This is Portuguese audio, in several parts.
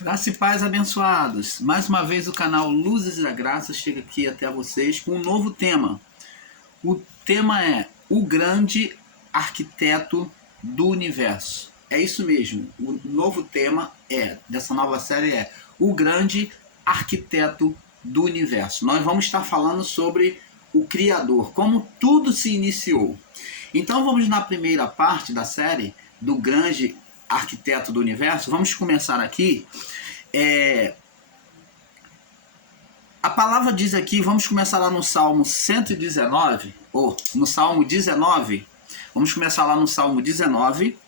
Graça e paz abençoados. Mais uma vez o canal Luzes da Graça chega aqui até vocês com um novo tema. O tema é o grande arquiteto do universo. É isso mesmo. O novo tema dessa nova série é o grande arquiteto do universo. Nós vamos estar falando sobre o Criador, como tudo se iniciou. Então vamos na primeira parte da série do grande arquiteto do universo. Vamos começar aqui. A palavra diz aqui, vamos começar lá no Salmo 119, ou no Salmo 19, vamos começar lá no Salmo 19,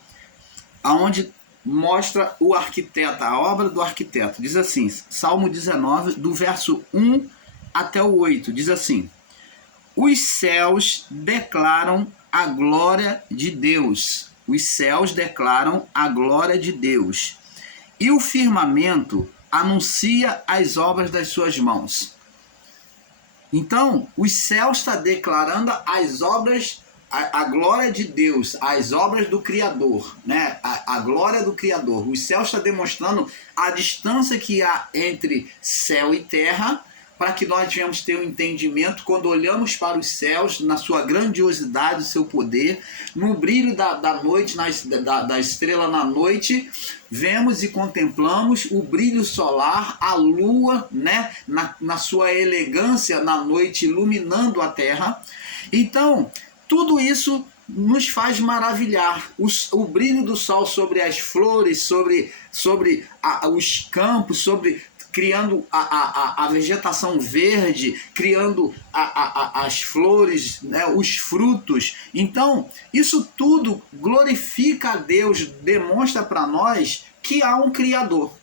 aonde mostra o arquiteto, a obra do arquiteto. Diz assim, Salmo 19, do verso 1 até o 8, diz assim: os céus declaram a glória de Deus. Os céus declaram a glória de Deus. E o firmamento anuncia as obras das suas mãos. Então, os céus está declarando as obras, a glória de Deus, as obras do Criador, né? A glória do Criador. Os céus está demonstrando a distância que há entre céu e terra, para que nós venhamos ter um entendimento quando olhamos para os céus, na sua grandiosidade, o seu poder, no brilho da noite, da estrela na noite, vemos e contemplamos o brilho solar, a lua, né, na sua elegância na noite, iluminando a terra. Então, tudo isso nos faz maravilhar. O brilho do sol sobre as flores, sobre os campos, criando a vegetação verde, criando as flores, né, os frutos. Então, isso tudo glorifica a Deus, demonstra para nós que há um Criador.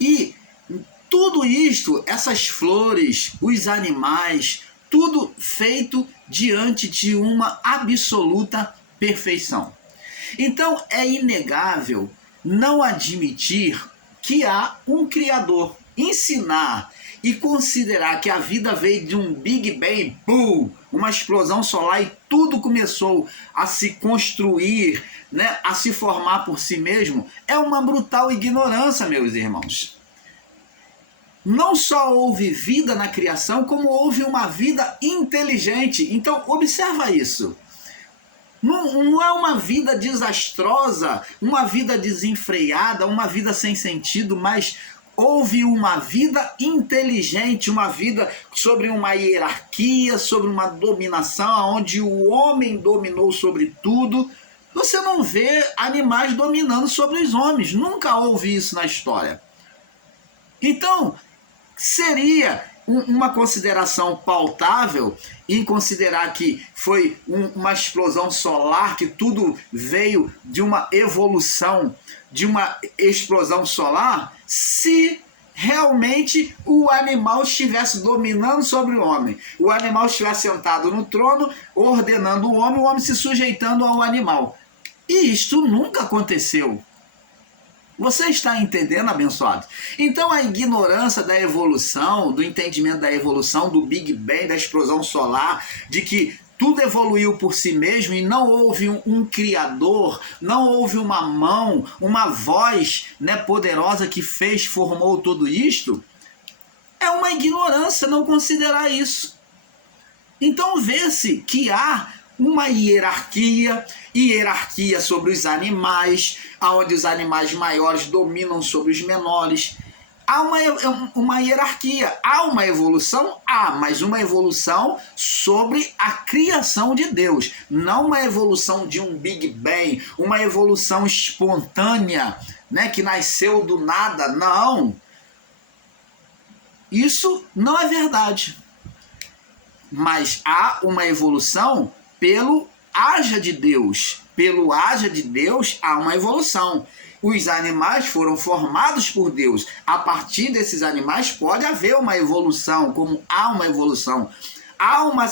E tudo isto, essas flores, os animais, tudo feito diante de uma absoluta perfeição. Então, é inegável não admitir que há um Criador. Ensinar e considerar que a vida veio de um Big Bang, boom, uma explosão solar e tudo começou a se construir, né, a se formar por si mesmo, é uma brutal ignorância, meus irmãos. Não só houve vida na criação, como houve uma vida inteligente. Então, observa isso. Não é uma vida desastrosa, uma vida desenfreada, uma vida sem sentido, mas houve uma vida inteligente, uma vida sobre uma hierarquia, sobre uma dominação, onde o homem dominou sobre tudo. Você não vê animais dominando sobre os homens, nunca houve isso na história. Então, seria uma consideração pautável em considerar que foi uma explosão solar, que tudo veio de uma evolução, de uma explosão solar, se realmente o animal estivesse dominando sobre o homem. O animal estivesse sentado no trono, ordenando o homem se sujeitando ao animal. E isto nunca aconteceu. Você está entendendo, abençoado? Então a ignorância da evolução, do entendimento da evolução, do Big Bang, da explosão solar, de que tudo evoluiu por si mesmo e não houve um criador, não houve uma mão, uma voz, né, poderosa que formou tudo isto, é uma ignorância não considerar isso. Então vê-se que há uma hierarquia sobre os animais, onde os animais maiores dominam sobre os menores. Há uma hierarquia, há uma evolução? Há, mas uma evolução sobre a criação de Deus, não uma evolução de um Big Bang, uma evolução espontânea, né, que nasceu do nada, não. Isso não é verdade. Mas há uma evolução pelo haja de Deus. Pelo haja de Deus há uma evolução. Os animais foram formados por Deus. A partir desses animais pode haver uma evolução, como há uma evolução. Há uma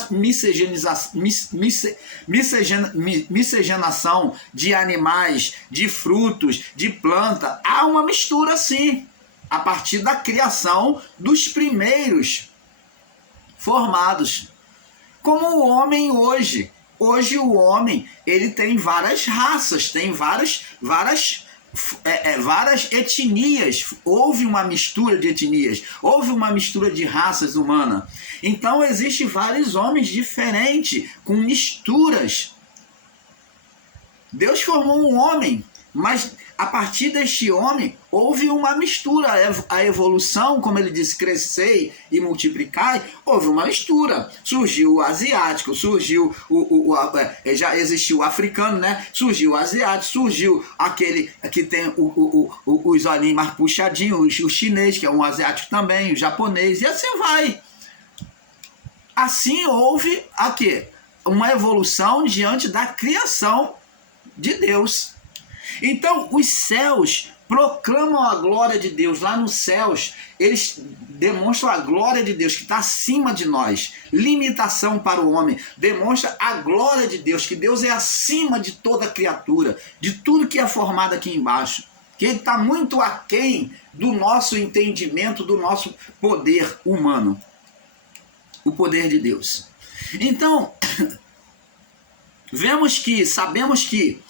miscigenação de animais, de frutos, de planta. Há uma mistura, sim, a partir da criação dos primeiros formados. Como o homem hoje. Hoje o homem, ele tem várias raças, tem várias várias etnias, houve uma mistura de etnias, houve uma mistura de raças humanas. Então existem vários homens diferentes, com misturas. Deus formou um homem, mas a partir deste homem houve uma mistura. A evolução, como ele disse, crescei e multiplicai, houve uma mistura. Surgiu o asiático, surgiu já existiu o africano, né? Surgiu o asiático, surgiu aquele que tem os olhinhos mais puxadinhos, o chinês, que é um asiático também, o japonês, e assim vai. Assim houve aqui uma evolução diante da criação de Deus. Então os céus proclamam a glória de Deus. Lá nos céus eles demonstram a glória de Deus que está acima de nós. Limitação para o homem. Demonstra a glória de Deus, que Deus é acima de toda criatura, de tudo que é formado aqui embaixo, que ele está muito aquém do nosso entendimento, do nosso poder humano, o poder de Deus. Então sabemos que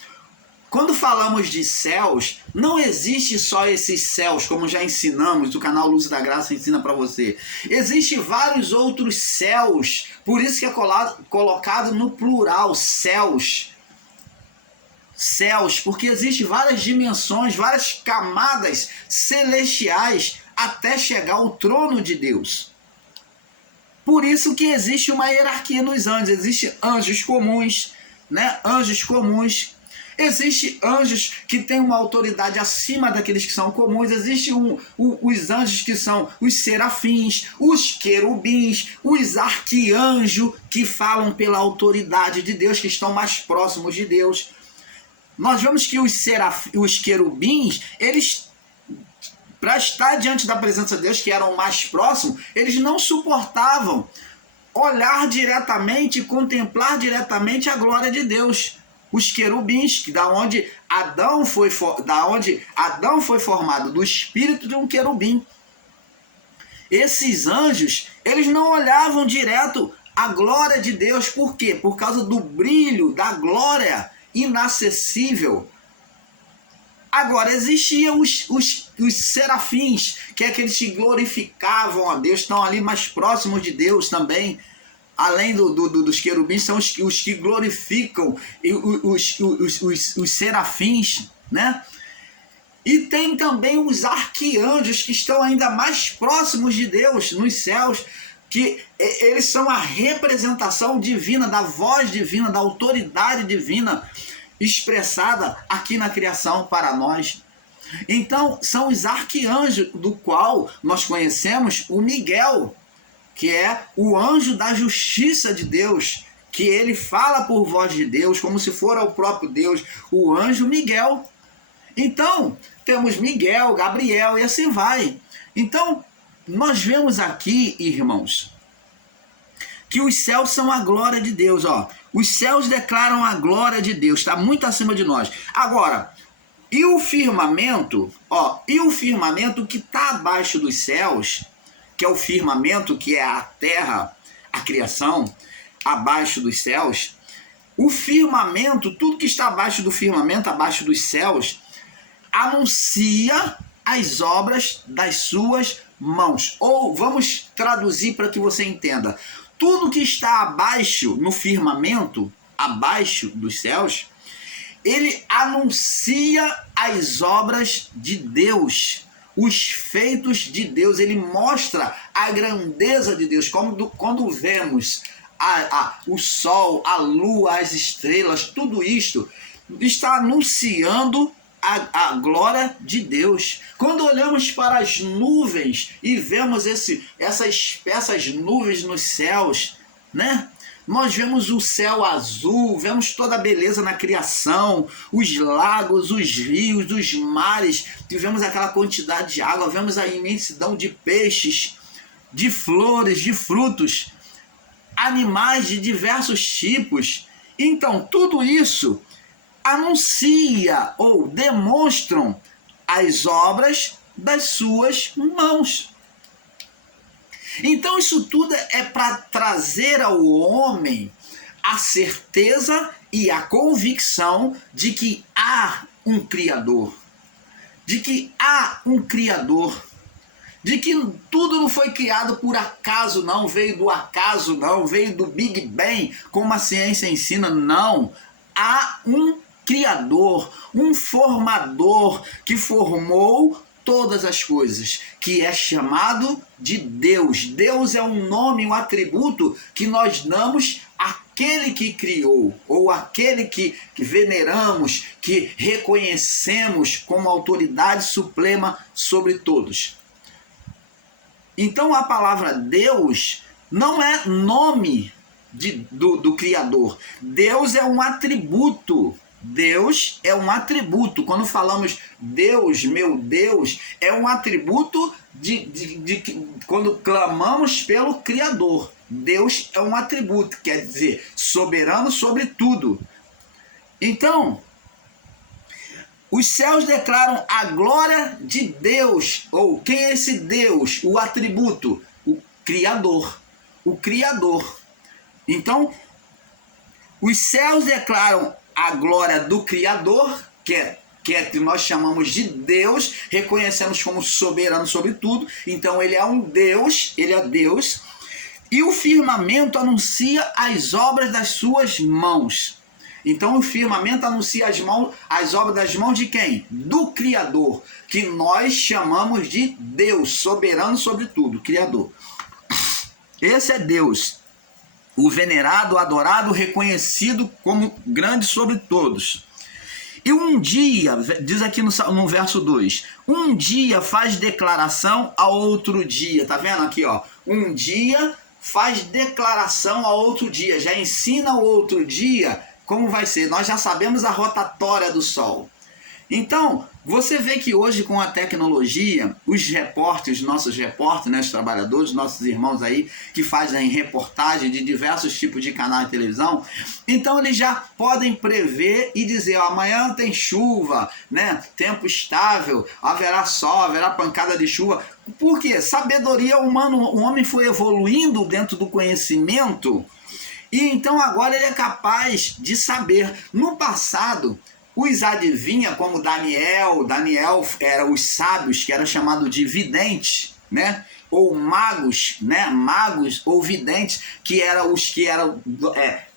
quando falamos de céus, não existe só esses céus, como já ensinamos, o canal Luz da Graça ensina para você. Existem vários outros céus, por isso que é colocado no plural, céus. Céus, porque existem várias dimensões, várias camadas celestiais até chegar ao trono de Deus. Por isso que existe uma hierarquia nos anjos. Existem anjos comuns, né? Anjos comuns. Existem anjos que têm uma autoridade acima daqueles que são comuns. Existem os anjos que são os serafins, os querubins, os arquianjos que falam pela autoridade de Deus, que estão mais próximos de Deus. Nós vemos que os querubins, eles, para estar diante da presença de Deus, que eram mais próximos, eles não suportavam olhar diretamente, contemplar diretamente a glória de Deus. Os querubins, da onde Adão foi formado, do espírito de um querubim. Esses anjos, eles não olhavam direto a glória de Deus. Por quê? Por causa do brilho, da glória inacessível. Agora, existiam os serafins, que é aqueles que glorificavam a Deus, estão ali mais próximos de Deus também. Além dos querubins, são os que glorificam, os serafins, né? E tem também os arquianjos, que estão ainda mais próximos de Deus nos céus, que eles são a representação divina, da voz divina, da autoridade divina expressada aqui na criação para nós. Então, são os arquianjos, do qual nós conhecemos o Miguel, que é o anjo da justiça de Deus, que ele fala por voz de Deus, como se for o próprio Deus, o anjo Miguel. Então, temos Miguel, Gabriel e assim vai. Então, nós vemos aqui, irmãos, que os céus são a glória de Deus. Ó. Os céus declaram a glória de Deus, está muito acima de nós. Agora, e o firmamento? Ó, e o firmamento que está abaixo dos céus, que é o firmamento, que é a terra, a criação, abaixo dos céus. O firmamento, tudo que está abaixo do firmamento, abaixo dos céus, anuncia as obras das suas mãos. Ou vamos traduzir para que você entenda. Tudo que está abaixo no firmamento, abaixo dos céus, ele anuncia as obras de Deus, os feitos de Deus. Ele mostra a grandeza de Deus. Quando vemos o sol, a lua, as estrelas, tudo isto está anunciando a glória de Deus. Quando olhamos para as nuvens e vemos essas nuvens nos céus, né? Nós vemos o céu azul, vemos toda a beleza na criação, os lagos, os rios, os mares, vemos aquela quantidade de água, vemos a imensidão de peixes, de flores, de frutos, animais de diversos tipos. Então, tudo isso anuncia ou demonstram as obras das suas mãos. Então isso tudo é para trazer ao homem a certeza e a convicção de que há um Criador. de que há um Criador, de que tudo não foi criado por acaso, não, veio do acaso, não, veio do Big Bang, como a ciência ensina, não. Há um Criador, um formador que formou todas as coisas, que é chamado de Deus. Deus é um nome, um atributo que nós damos àquele que criou, ou àquele que veneramos, que reconhecemos como autoridade suprema sobre todos. Então a palavra Deus não é nome do Criador. Deus é um atributo. Deus é um atributo. Quando falamos Deus, meu Deus, é um atributo quando clamamos pelo Criador. Deus é um atributo, quer dizer, soberano sobre tudo. Então, os céus declaram a glória de Deus. Ou quem é esse Deus? O atributo, o Criador. O Criador. Então, os céus declaram a glória do Criador, que nós chamamos de Deus, reconhecemos como soberano sobre tudo. Então ele é um Deus, ele é Deus. E o firmamento anuncia as obras das suas mãos. Então o firmamento anuncia as obras das mãos de quem? Do Criador, que nós chamamos de Deus, soberano sobre tudo, Criador. Esse é Deus, o venerado, adorado, reconhecido como grande sobre todos. E um dia, diz aqui no verso 2, um dia faz declaração a outro dia. Tá vendo aqui, ó? Um dia faz declaração a outro dia. Já ensina o outro dia como vai ser. Nós já sabemos a rotatória do Sol. Então, você vê que hoje com a tecnologia, os repórteres, nossos repórteres, né, os trabalhadores, nossos irmãos aí que fazem reportagem de diversos tipos de canais de televisão, então eles já podem prever e dizer, ó, amanhã tem chuva, né, tempo estável, haverá sol, haverá pancada de chuva. Por quê? Sabedoria humana, o homem foi evoluindo dentro do conhecimento e então agora ele é capaz de saber. No passado, os adivinha, como Daniel era os sábios, que era chamado de videntes, né? Ou magos, né? Magos ou videntes, que eram os que eram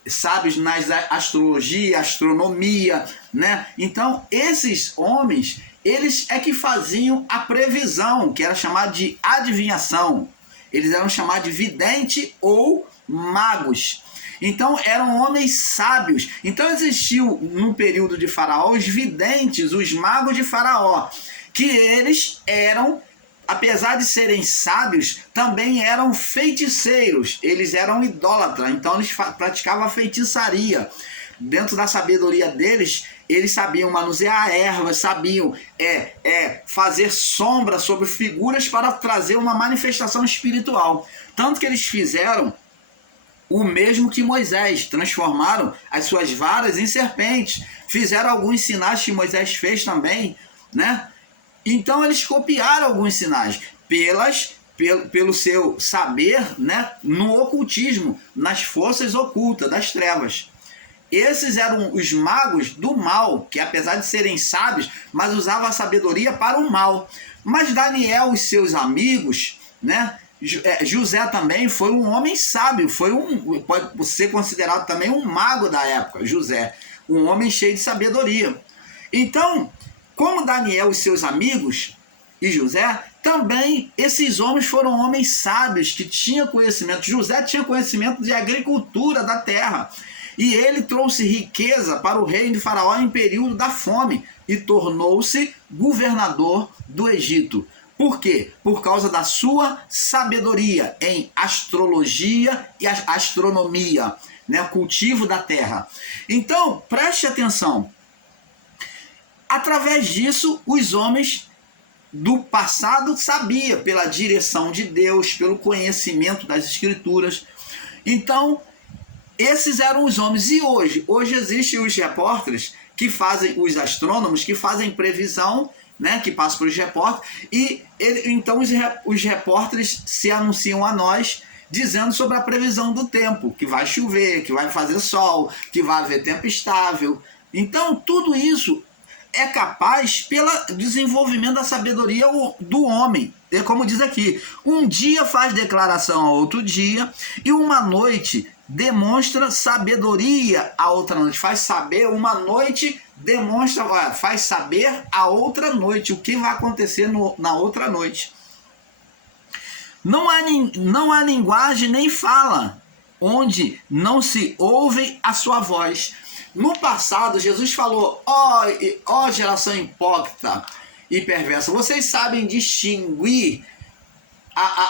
sábios na astrologia, astronomia, né? Então, esses homens, eles é que faziam a previsão, que era chamado de adivinhação. Eles eram chamados de vidente ou magos. Então eram homens sábios. Então existiu no período de Faraó os videntes, os magos de Faraó, que eles eram, apesar de serem sábios, também eram feiticeiros. Eles eram idólatras, então eles praticavam a feitiçaria. Dentro da sabedoria deles, eles sabiam manusear ervas, sabiam fazer sombra sobre figuras para trazer uma manifestação espiritual. Tanto que eles fizeram o mesmo que Moisés, transformaram as suas varas em serpentes, fizeram alguns sinais que Moisés fez também, né? Então eles copiaram alguns sinais pelo seu saber, né, no ocultismo, nas forças ocultas das trevas. Esses eram os magos do mal, que apesar de serem sábios, mas usavam a sabedoria para o mal. Mas Daniel e seus amigos, né, José também foi um homem sábio, pode ser considerado também um mago da época, José, um homem cheio de sabedoria. Então, como Daniel e seus amigos e José, também esses homens foram homens sábios que tinham conhecimento. José tinha conhecimento de agricultura da terra e ele trouxe riqueza para o reino de Faraó em período da fome e tornou-se governador do Egito. Por quê? Por causa da sua sabedoria em astrologia e astronomia, né? O cultivo da terra. Então, preste atenção. Através disso, os homens do passado sabiam, pela direção de Deus, pelo conhecimento das escrituras. Então, esses eram os homens. E hoje? Hoje existem os repórteres que fazem, os astrônomos que fazem previsão, né, que passa para os repórteres, e então os repórteres se anunciam a nós dizendo sobre a previsão do tempo, que vai chover, que vai fazer sol, que vai haver tempo estável. Então tudo isso é capaz pelo desenvolvimento da sabedoria do homem. É como diz aqui, um dia faz declaração a outro dia, e uma noite demonstra sabedoria a outra noite. Faz saber uma noite, demonstra, faz saber a outra noite, o que vai acontecer na outra noite. Não há linguagem nem fala, onde não se ouve a sua voz. No passado, Jesus falou, ó geração hipócrita e perversa, vocês sabem distinguir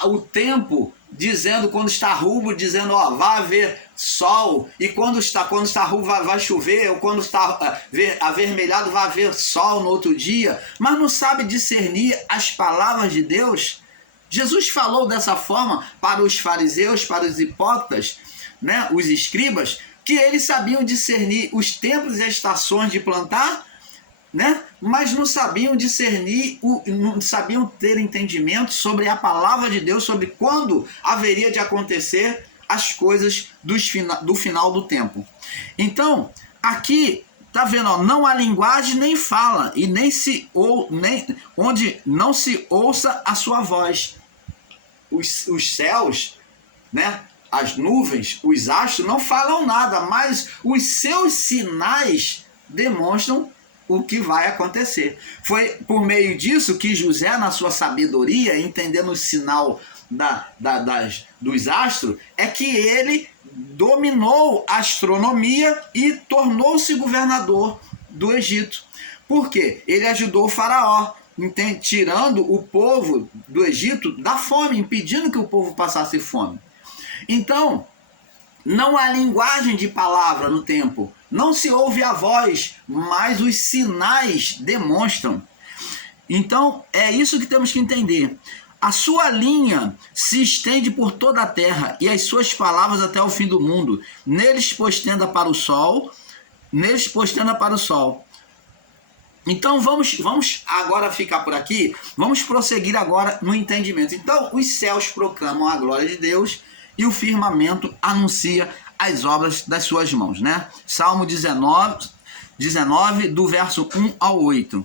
o tempo, dizendo quando está rubro, dizendo, vai haver sol, e quando está rubro vai chover, ou quando está avermelhado vai haver sol no outro dia, mas não sabe discernir as palavras de Deus. Jesus falou dessa forma para os fariseus, para os hipócritas, né, os escribas, que eles sabiam discernir os tempos e as estações de plantar, né, mas não sabiam discernir, não sabiam ter entendimento sobre a palavra de Deus, sobre quando haveria de acontecer as coisas do final do tempo. Então, aqui tá vendo, não há linguagem nem fala, e nem onde não se ouça a sua voz. Os céus, né, as nuvens, os astros não falam nada, mas os seus sinais demonstram o que vai acontecer. Foi por meio disso que José, na sua sabedoria, entendendo o sinal dos astros, é que ele dominou a astronomia e tornou-se governador do Egito. Por quê? Ele ajudou o faraó, tirando o povo do Egito da fome, impedindo que o povo passasse fome. Então, não há linguagem de palavra no tempo, não se ouve a voz, mas os sinais demonstram. Então, é isso que temos que entender. A sua linha se estende por toda a terra, e as suas palavras até o fim do mundo. Neles postenda para o sol, Então vamos agora ficar por aqui, vamos prosseguir agora no entendimento. Então, os céus proclamam a glória de Deus, e o firmamento anuncia as obras das suas mãos, né? Salmo 19 do verso 1 ao 8,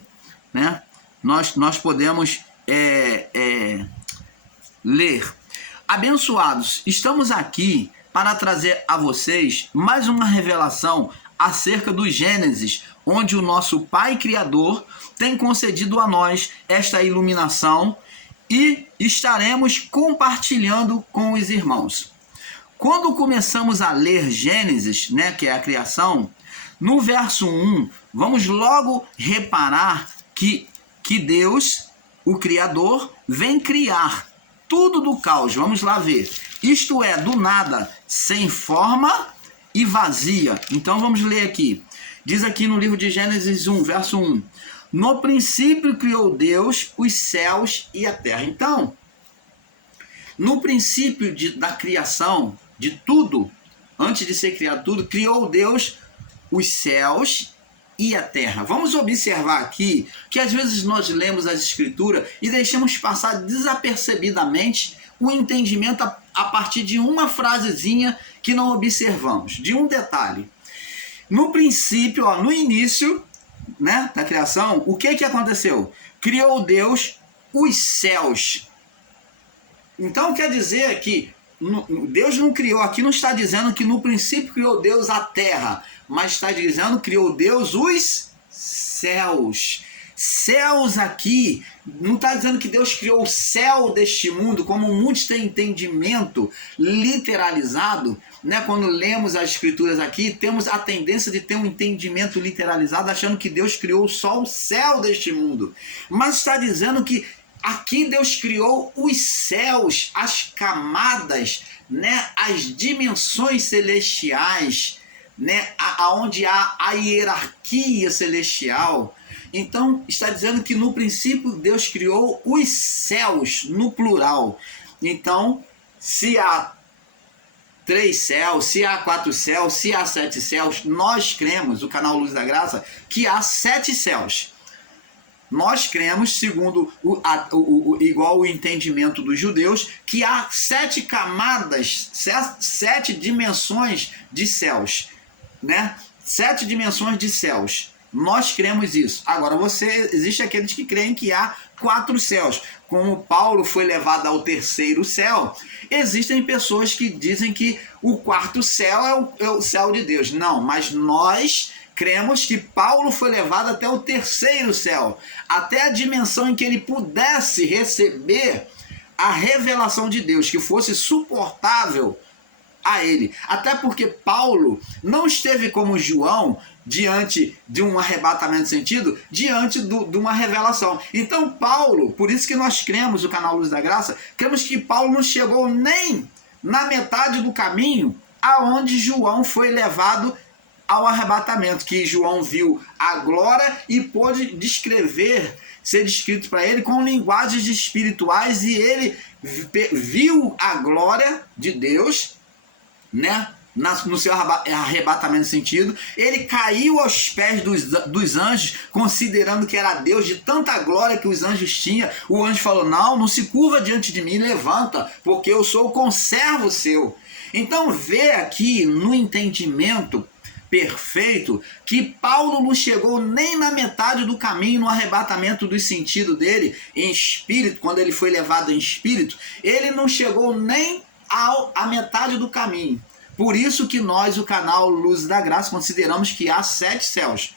né? Nós podemos ler. Abençoados, estamos aqui para trazer a vocês mais uma revelação acerca do Gênesis, onde o nosso Pai Criador tem concedido a nós esta iluminação, e estaremos compartilhando com os irmãos. Quando começamos a ler Gênesis, né, que é a criação, no verso 1, vamos logo reparar que Deus, o Criador, vem criar tudo do caos. Vamos lá ver. Isto é, do nada, sem forma e vazia. Então vamos ler aqui. Diz aqui no livro de Gênesis 1, verso 1. No princípio criou Deus os céus e a terra. Então, no princípio da criação de tudo, antes de ser criado tudo, criou Deus os céus e a terra. Vamos observar aqui que às vezes nós lemos as escrituras e deixamos passar desapercebidamente o entendimento a partir de uma frasezinha que não observamos, de um detalhe. No princípio, no início, né, da criação, o que aconteceu? Criou Deus os céus. Então quer dizer que Deus não criou, aqui não está dizendo que no princípio criou Deus a terra, mas está dizendo que criou Deus os céus. Céus aqui, não está dizendo que Deus criou o céu deste mundo, como muitos têm entendimento literalizado, né? Quando lemos as escrituras aqui, temos a tendência de ter um entendimento literalizado, achando que Deus criou só o céu deste mundo. Mas está dizendo que aqui Deus criou os céus, as camadas, né? As dimensões celestiais, né? Onde há a hierarquia celestial. Então, está dizendo que no princípio Deus criou os céus, no plural. Então, se há 3 céus, se há 4 céus, se há 7 céus, nós cremos, o canal Luz da Graça, que há 7 céus. Nós cremos, segundo igual o entendimento dos judeus, que há 7 camadas, 7 dimensões de céus, né? 7 dimensões de céus. Nós cremos isso. Agora, existe aqueles que creem que há 4 céus. Como Paulo foi levado ao 3º céu, existem pessoas que dizem que o 4º céu é o céu de Deus. Não, mas nós cremos que Paulo foi levado até o 3º céu, até a dimensão em que ele pudesse receber a revelação de Deus, que fosse suportável a ele. Até porque Paulo não esteve como João diante de um arrebatamento de sentido, diante de uma revelação. Então Paulo, por isso que nós cremos, o canal Luz da Graça, cremos que Paulo não chegou nem na metade do caminho aonde João foi levado ao arrebatamento, que João viu a glória e pôde ser descrito para ele com linguagens espirituais, e ele viu a glória de Deus, né? No seu arrebatamento de sentido, ele caiu aos pés dos anjos, considerando que era Deus, de tanta glória que os anjos tinham. O anjo falou: não se curva diante de mim, levanta, porque eu sou o conservo seu. Então vê aqui no entendimento perfeito que Paulo não chegou nem na metade do caminho no arrebatamento do sentido dele em espírito. Quando ele foi levado em espírito, ele não chegou nem à metade do caminho. Por isso que nós, o canal Luz da Graça, consideramos que há 7 céus,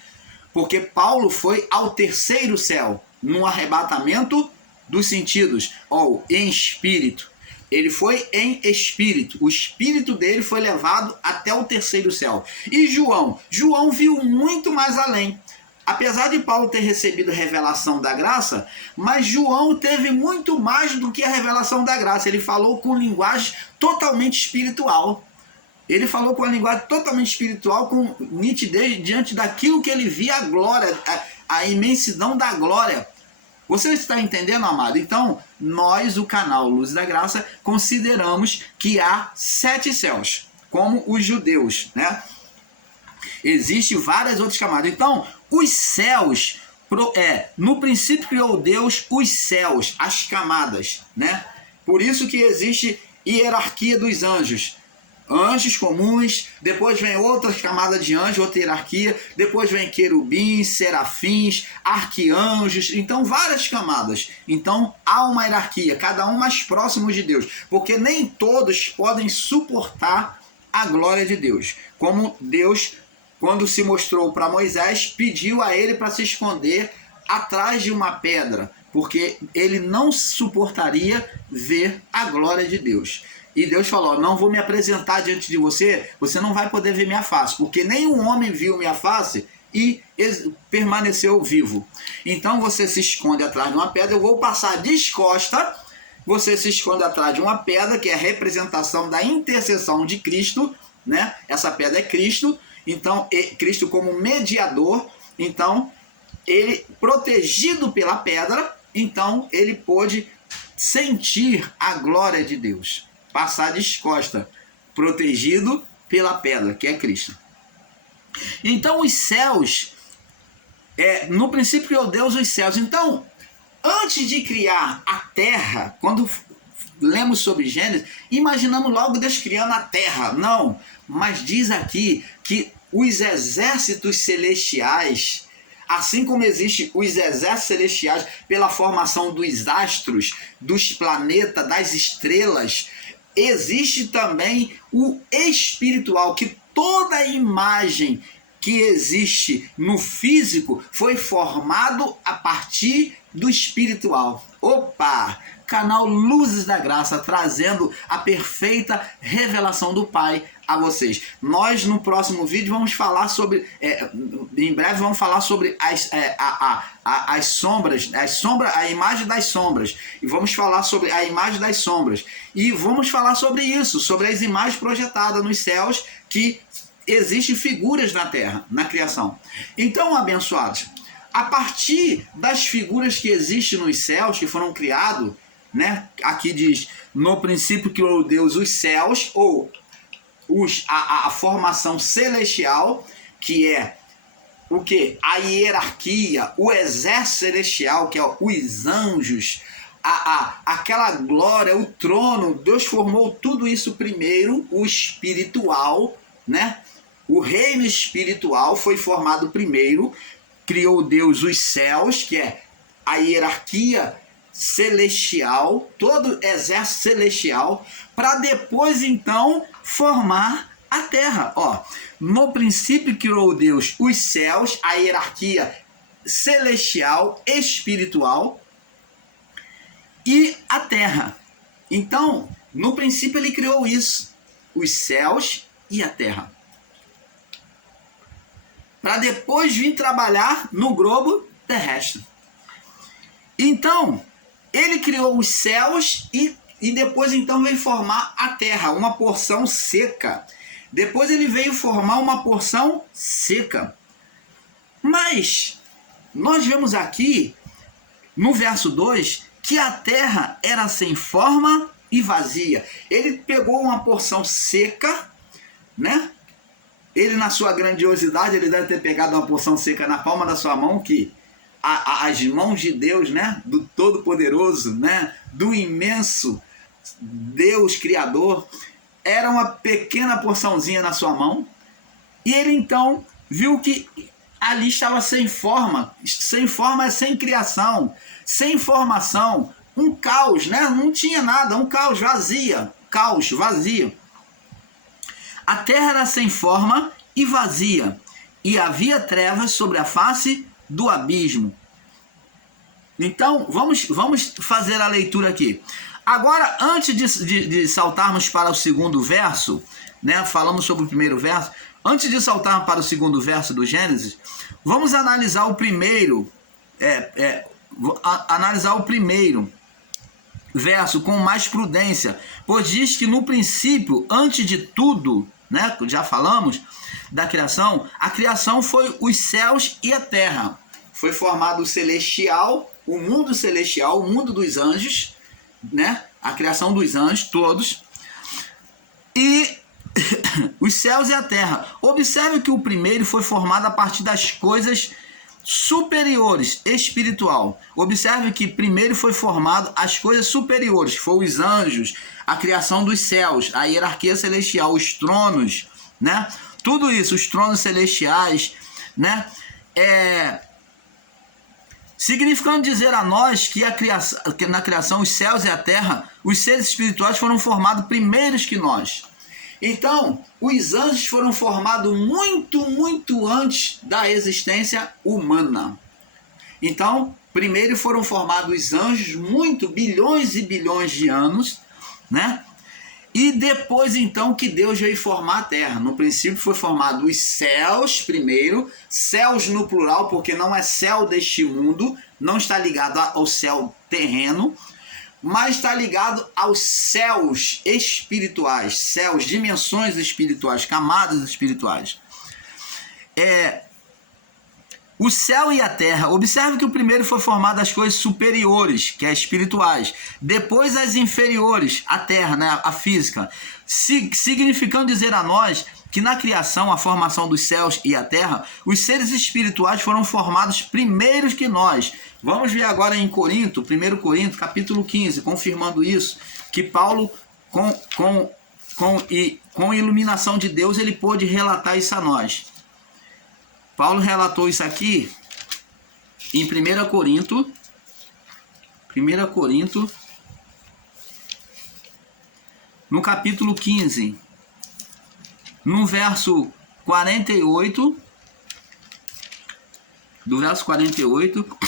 porque Paulo foi ao 3º céu no arrebatamento dos sentidos, ou em espírito. Ele foi em espírito. O espírito dele foi levado até o 3º céu. E João viu muito mais além. Apesar de Paulo ter recebido a revelação da graça, mas João teve muito mais do que a revelação da graça. Ele falou com linguagem totalmente espiritual. Ele falou com a linguagem totalmente espiritual, com nitidez, diante daquilo que ele via, a glória, a imensidão da glória. Você está entendendo, amado? Então, nós, o canal Luz da Graça, consideramos que há 7 céus, como os judeus, né? Existem várias outras camadas. Então, os céus, no princípio criou Deus os céus, as camadas, né? Por isso que existe hierarquia dos anjos. Anjos comuns, depois vem outras camadas de anjos, outra hierarquia, depois vem querubins, serafins, arquianjos, então várias camadas. Então há uma hierarquia, cada um mais próximo de Deus, porque nem todos podem suportar a glória de Deus. Como Deus, quando se mostrou para Moisés, pediu a ele para se esconder atrás de uma pedra, porque ele não suportaria ver a glória de Deus. E Deus falou: não vou me apresentar diante de você, você não vai poder ver minha face, porque nenhum homem viu minha face e permaneceu vivo. Então você se esconde atrás de uma pedra, eu vou passar descosta, você se esconde atrás de uma pedra, que é a representação da intercessão de Cristo, né? Essa pedra é Cristo, então Cristo como mediador, então ele, protegido pela pedra, então ele pôde sentir a glória de Deus. Passar descosta, protegido pela pedra, que é Cristo. Então os céus, no princípio criou Deus os céus. Então, antes de criar a terra, quando lemos sobre Gênesis, imaginamos logo Deus criando a terra. Não, mas diz aqui que os exércitos celestiais, assim como existem os exércitos celestiais pela formação dos astros, dos planetas, das estrelas, existe também o espiritual, que toda imagem que existe no físico foi formado a partir do espiritual. Opa! Canal Luzes da Graça, trazendo a perfeita revelação do Pai a vocês. Nós no próximo vídeo vamos falar sobre, em breve vamos falar sobre as sombras, a imagem das sombras, e vamos falar sobre a imagem das sombras, e vamos falar sobre isso, sobre as imagens projetadas nos céus, que existem figuras na terra, na criação. Então, abençoados, a partir das figuras que existem nos céus, que foram criados, né? Aqui diz: no princípio criou Deus os céus, ou a formação celestial, que é o que? A hierarquia, o exército celestial, que é os anjos, aquela glória, o trono. Deus formou tudo isso primeiro, o espiritual, né? O reino espiritual foi formado primeiro, criou Deus os céus, que é a hierarquia celestial, todo exército celestial, para depois então formar a terra. Ó, no princípio criou Deus os céus, a hierarquia celestial, espiritual, e a terra. Então, no princípio ele criou isso, os céus e a terra, para depois vir trabalhar no globo terrestre. Então, ele criou os céus e depois então veio formar a terra, uma porção seca. Depois ele veio formar uma porção seca. Mas nós vemos aqui, no verso 2, que a terra era sem forma e vazia. Ele pegou uma porção seca, né? Ele, na sua grandiosidade, ele deve ter pegado uma porção seca na palma da sua mão, que as mãos de Deus, né? Do Todo-Poderoso, né? Do imenso Deus Criador, era uma pequena porçãozinha na sua mão. E ele então viu que ali estava sem forma é sem criação, sem formação, um caos, né? Não tinha nada, um caos, vazio. A terra era sem forma e vazia, e havia trevas sobre a face do abismo. Então, vamos fazer a leitura aqui. Agora, antes de saltarmos para o segundo verso, né? Falamos sobre o primeiro verso. Antes de saltar para o segundo verso do Gênesis, vamos analisar o primeiro, analisar o primeiro verso com mais prudência, pois diz que no princípio, antes de tudo, né, já falamos da criação, a criação foi os céus e a terra. Foi formado o celestial, o mundo dos anjos, né, a criação dos anjos todos, e os céus e a terra. Observe que o primeiro foi formado a partir das coisas superiores, espiritual. Observe que primeiro foi formado as coisas superiores, que foram os anjos, a criação dos céus, a hierarquia celestial, os tronos, né? Tudo isso, os tronos celestiais, né? Significando dizer a nós que na criação os céus e a terra, os seres espirituais foram formados primeiros que nós. Então, os anjos foram formados muito antes da existência humana. Então, primeiro foram formados os anjos, bilhões e bilhões de anos, né? E depois, então, que Deus veio formar a terra. No princípio foi formado os céus primeiro, céus no plural, porque não é céu deste mundo, não está ligado ao céu terreno, mas está ligado aos céus espirituais, céus, dimensões espirituais, camadas espirituais. O céu e a terra, observe que o primeiro foi formado as coisas superiores, que é espirituais, depois as inferiores, a terra, né, a física, significando dizer a nós que na criação, a formação dos céus e a terra, os seres espirituais foram formados primeiros que nós. Vamos ver agora em Corinto, 1 Corinto, capítulo 15, confirmando isso, que Paulo, com iluminação de Deus, ele pôde relatar isso a nós. Paulo relatou isso aqui em 1 Corinto, no capítulo 15, no verso 48, do verso 48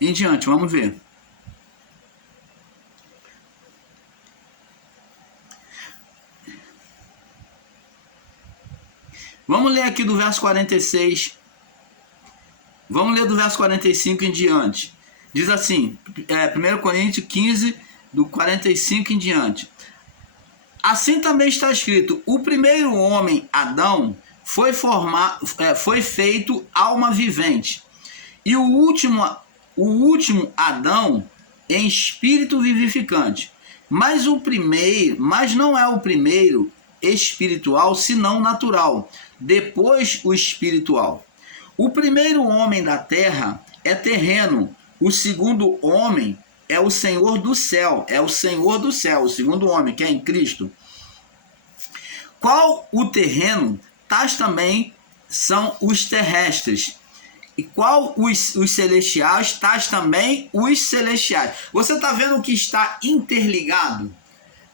em diante, vamos ver. Vamos ler aqui do verso 46. Vamos ler do verso 45 em diante. Diz assim, 1 Coríntios 15, do 45 em diante. Assim também está escrito: o primeiro homem, Adão, foi feito alma vivente. E o último Adão, em espírito vivificante. Mas não é o primeiro espiritual, senão natural. Depois o espiritual. O primeiro homem da terra é terreno, o segundo homem é o Senhor do céu, o segundo homem, que é em Cristo. Qual o terreno, tais também são os terrestres. E qual os celestiais, tais também os celestiais. Você está vendo que está interligado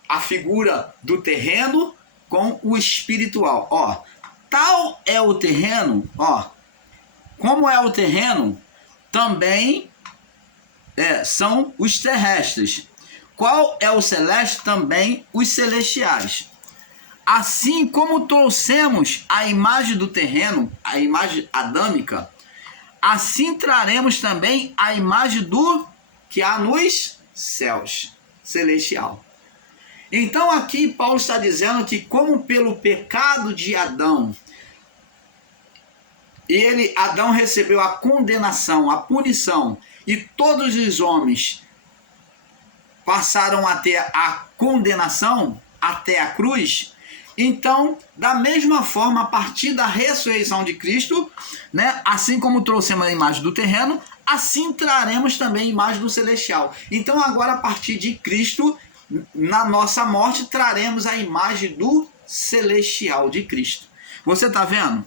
a figura do terreno com o espiritual. Ó, tal é o terreno, ó, como é o terreno, também são os terrestres. Qual é o celeste? Também os celestiais. Assim como trouxemos a imagem do terreno, a imagem adâmica, assim traremos também a imagem do que há nos céus, celestial. Então aqui Paulo está dizendo que como pelo pecado de Adão, Adão recebeu a condenação, a punição, e todos os homens passaram a ter a condenação até a cruz. Então, da mesma forma, a partir da ressurreição de Cristo, né, assim como trouxemos a imagem do terreno, assim traremos também a imagem do celestial. Então, agora, a partir de Cristo, na nossa morte, traremos a imagem do celestial de Cristo. Você está vendo?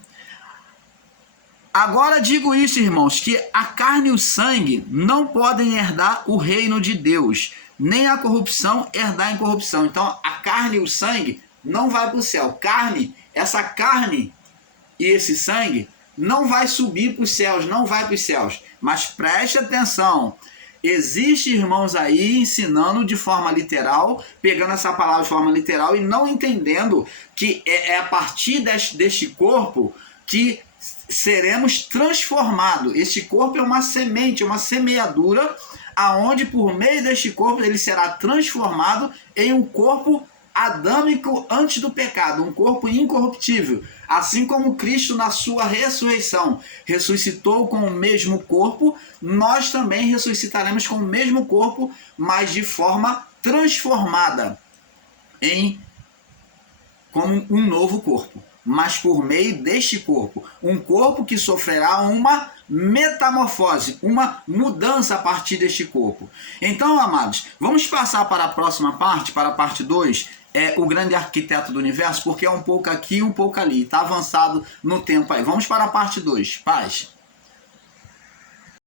Agora digo isso, irmãos, que a carne e o sangue não podem herdar o reino de Deus, nem a corrupção herdar a incorrupção. Então, a carne e o sangue não vai para o céu. Essa carne e esse sangue não vai subir para os céus, não vai para os céus. Mas preste atenção, existe irmãos aí ensinando de forma literal, pegando essa palavra de forma literal e não entendendo que é a partir deste corpo que seremos transformados. Este corpo é uma semente, uma semeadura, aonde por meio deste corpo ele será transformado em um corpo adâmico antes do pecado, um corpo incorruptível. Assim como Cristo na sua ressurreição ressuscitou com o mesmo corpo, nós também ressuscitaremos com o mesmo corpo, mas de forma transformada como um novo corpo. Mas por meio deste corpo, um corpo que sofrerá uma metamorfose, uma mudança a partir deste corpo. Então, amados, vamos passar para a próxima parte, para a parte 2, o grande arquiteto do universo, porque é um pouco aqui e um pouco ali, está avançado no tempo aí. Vamos para a parte 2, paz.